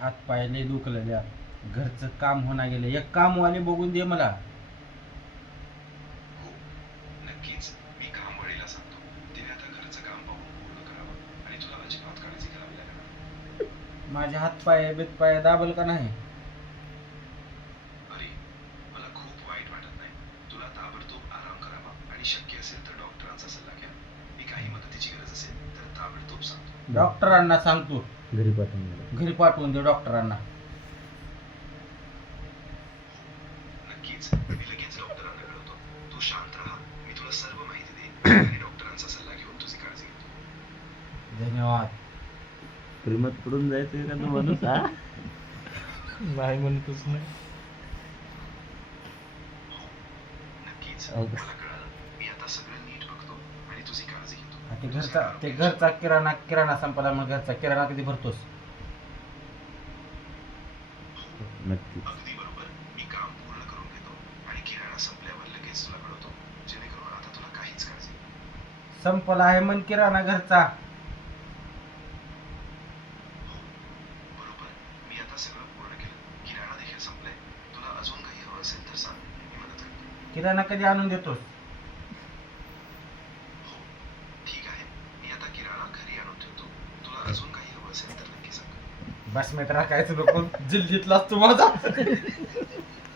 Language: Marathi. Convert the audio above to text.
हात पाय लय दुखलेल्या, घरचं काम होणार गेलं. एक कामवाले बघून दे मला. हो नक्कीच, मी कामवालीला सांगतो. तिने आता घरचं काम पाहून पूर्ण करावं आणि तुला अजिबात काळजी करावी लागणार. माझे हात पाय बितपाय दाबल का नाही? अरे मला खूप वाईट वाटत नाही. तुला ताबडतोब आराम करावा आणि शक्य असेल तर डॉक्टरांचा सल्ला घ्या. मी काही मदतीची गरज असेल तर ताबडतोब सांगतो. डॉक्टरांना सांगतो, घरी पाठवून घरी पाठवून दे डॉक्टरांना. नक्कीच, मी लगेच डॉक्टरांना कळवतो. तू शांत राहा, मी तुला सर्व माहिती देईन आणि डॉक्टरांचा सल्ला घेऊन तुझी काळजी घेतो. धन्यवाद. प्रेमात पडून जायचं का तो माणूस हा? नाही म्हणतच नाही. नक्कीच, हो. मला कळालं. मी आता सगळं नीट बघतो आणि तुझी काळजी घेतो. ते घरचा किराणा संपला, मग घरचा किराणा कधी भरतोस? नक्की. अगदी बरोबर. मी काम पूर्ण करून घेतो आणि किराणा संपल्यावर लगेच तुला कळवतो, जेणेकरून आता तुला काहीच काळजी नाही. संपला आहे मन किराणा घरचा. बरोबर, मी आता सगळं पूर्ण केलं. किराणा देखील संपलाय. तुला अजून काही हवं असेल तर सांग, मी मदत करतो. किराणा कधी आणून देतोस? हो ठीक आहे, मी आता किराणा घरी आणून ठेवतो. तुला अजून काही हवं असेल तर नक्की सांग. बस मेट राखायचं नको, जिल्ह्यातला असतो माझा.